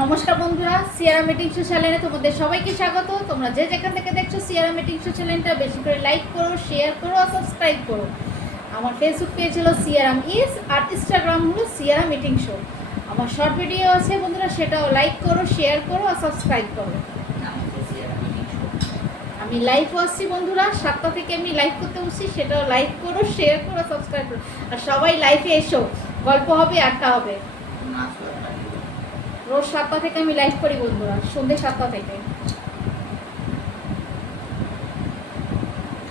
নমস্কার বন্ধুরা, সিয়ারা মিটিং শো চ্যানেলে তোমাদের সবাইকে স্বাগত। তোমরা যে যেখান থেকে দেখছো সিয়ারা মিটিং শো চ্যানেলটা বেশি করে লাইক করো, শেয়ার করো আর সাবস্ক্রাইব করো। আমার ফেসবুক পেজ হলো সিয়ারাম ইস আর ইনস্টাগ্রাম হলো সিয়ারা মিটিং শো। আমার শর্ট ভিডিও আছে বন্ধুরা, সেটাও লাইক করো, শেয়ার করো আর সাবস্ক্রাইব করো। আমি লাইভও আসছি বন্ধুরা, 7টা থেকে আমি লাইভ করতে বসছি, সেটাও লাইক করো, শেয়ার করো, সাবস্ক্রাইব করো। আর সবাই লাইভে এসো, গল্প হবে, আড্ডা হবে। রোজ 7টা থেকে আমি লাইভ করি বন্ধুরা, সন্ধ্যে 7টা থেকে।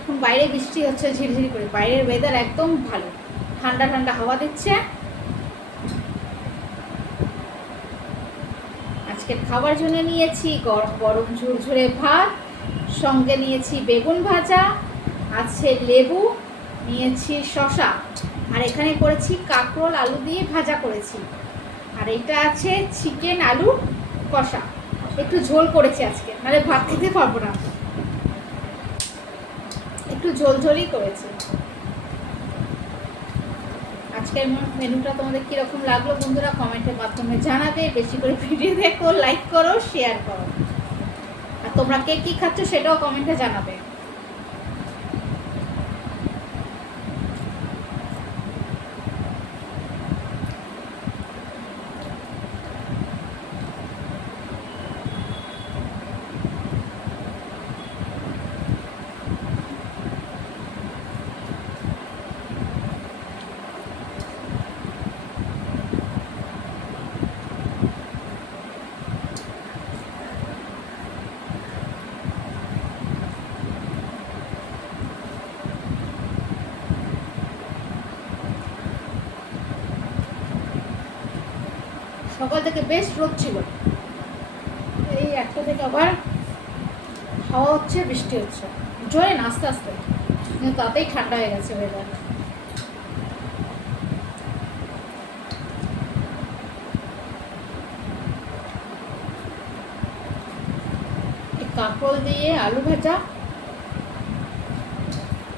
এখন বাইরে বৃষ্টি হচ্ছে ঝিরঝিরি করে, বাইরের ওয়েদার একদম ভালো, ঠান্ডা ঠান্ডা হাওয়া দিচ্ছে। আজকে খাবার জন্য নিয়েছি গরম গরম ঝুরঝুরে ভাত, সঙ্গে নিয়েছি বেগুন ভাজা, আছে লেবু, নিয়েছি শশা, আর এখানে করেছি কাঁকরোল আলু দিয়ে ভাজা করেছি। আর এটা আছে চিকেন আলু কষা, একটু ঝোল করেছি আজকে, নাহলে ভাত খেতে পারবো না, একটু ঝোল ঝোলই করেছি। আজকের মেনুটা তোমাদের কীরকম লাগলো বন্ধুরা কমেন্টের মাধ্যমে জানাবে। বেশি করে ভিডিও দেখো, লাইক করো, শেয়ার করো। আর তোমরা কে কী খাচ্ছ সেটাও কমেন্টে জানাবে। সকাল থেকে বেশ রোদ ছিল, এই একটা থেকে আবার হাওয়া হচ্ছে, বৃষ্টি হচ্ছে জোরে না, আস্তে আস্তে, কিন্তু তাতেই ঠান্ডা হয়ে গেছে ওয়েদার। কাঁকরোল দিয়ে আলু ভাজা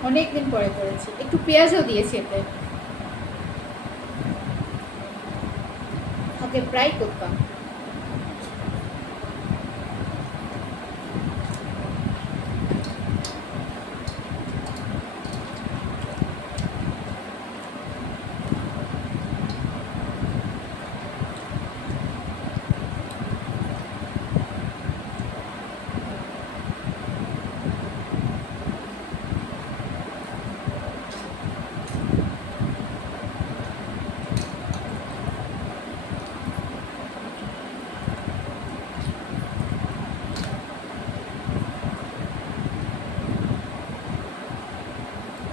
অনেক দিন পরে করেছি, একটু পেঁয়াজও দিয়েছি এতে, আগে প্রায় করতাম।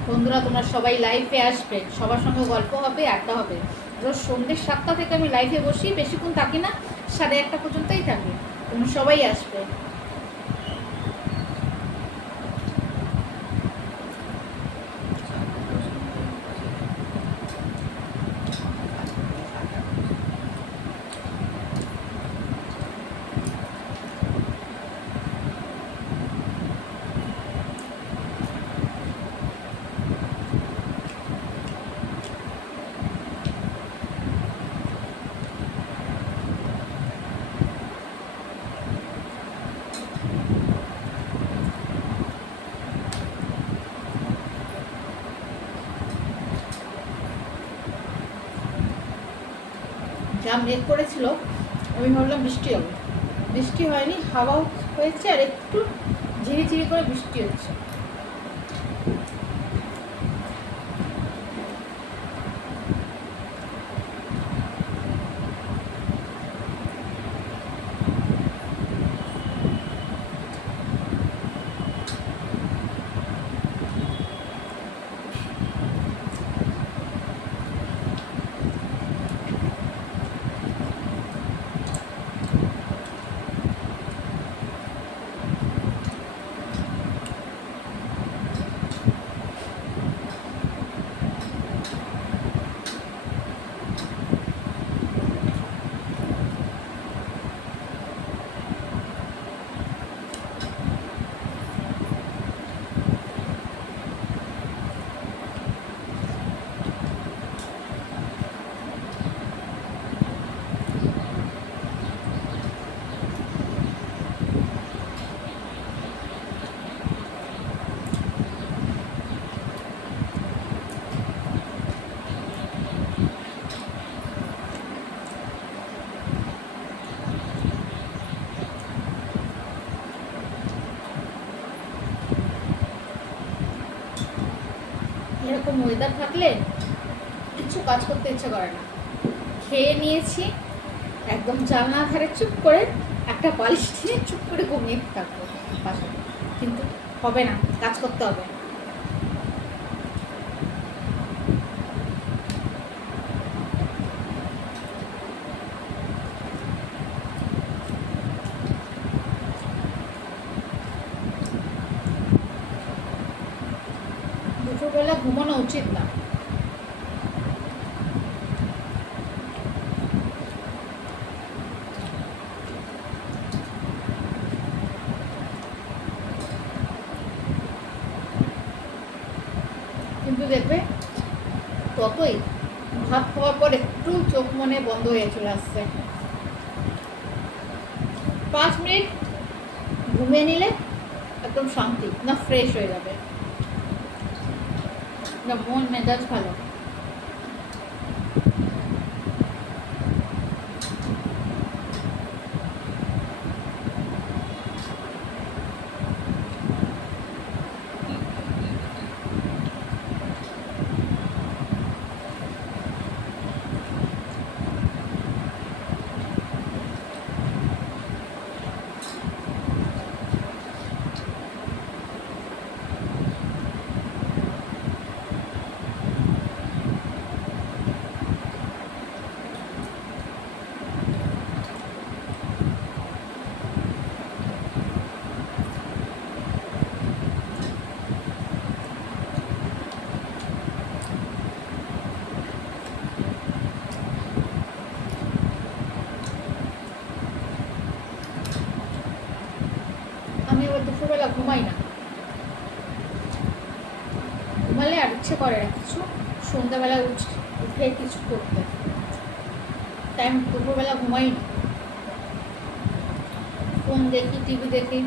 বন্ধুরা তোমরা সবাই লাইভে আসবে, সবার সঙ্গে গল্প হবে, আড্ডা হবে। রোজ সন্ধ্যে 7টা থেকে আমি লাইভে বসি, বেশিক্ষণ থাকি না, 1:30 পর্যন্তই থাকি। তোমরা সবাই আসবে। যা মেঘ করেছিল আমি ভাবলাম বৃষ্টি হবে, বৃষ্টি হয়নি, হাওয়া হয়েছে আর একটু ঝিরিঝিরি করে বৃষ্টি হচ্ছে। এরকম ওয়েদার থাকলে কিছু কাজ করতে ইচ্ছে করে না। খেয়ে নিয়েছি, একদম জানলা ধারে চুপ করে একটা বালিশ দিয়ে চুপ করে ঘুমিয়ে থাকবো পাশে, কিন্তু হবে না, কাজ করতে হবে। দুপুরবেলা ঘুমানো উচিত না। কিন্তু দেখবে ততই ভাত খাওয়ার পর একটু চোখ মনে বন্ধ হয়ে চলে আসছে। 5 মিনিট ঘুমিয়ে নিলে একদম শান্তি, না ফ্রেশ হয়ে যাবে, না মন মেজাজ ভালো। আমি আবার দুপুরবেলা ঘুমাই না, ঘুমালে আর ইচ্ছে করে না কিছু, সন্ধ্যাবেলা উঠে কিছু করতে, তাই আমি দুপুরবেলা ঘুমাই না, ফোন দেখি, টিভি দেখি।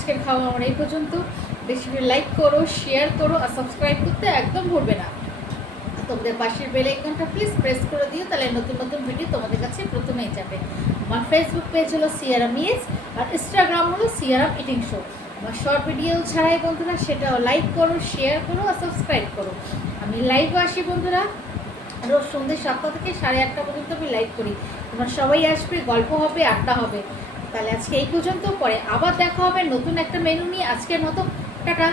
আজকের খাওয়া আমার এই পর্যন্ত। বেশি করে লাইক করো, শেয়ার করো আর সাবস্ক্রাইব করতে একদম ভুলবে না। তোমাদের পাশের বেল আইকনটা প্লিজ প্রেস করে দিও, তাহলে নতুন নতুন ভিডিও তোমাদের কাছে প্রথমেই যাবে। আমার ফেসবুক পেজ হলো সিয়ারাম ইজ, আর ইনস্টাগ্রাম হলো সিয়ারাম ইটিং শো। আমার শর্ট ভিডিও ছাড়াই বন্ধুরা, সেটাও লাইক করো, শেয়ার করো আর সাবস্ক্রাইব করো। আমি লাইভে আসি বন্ধুরা, রোজ সন্ধ্যে 7টা থেকে 8:30 পর্যন্ত আমি লাইভ করি। তোমরা সবাই আসবে, গল্প হবে, আড্ডা হবে। তাহলে আজকে এই পর্যন্ত, পরে আবার দেখা হবে নতুন একটা মেনু নিয়ে। আজকের মতো টাটা।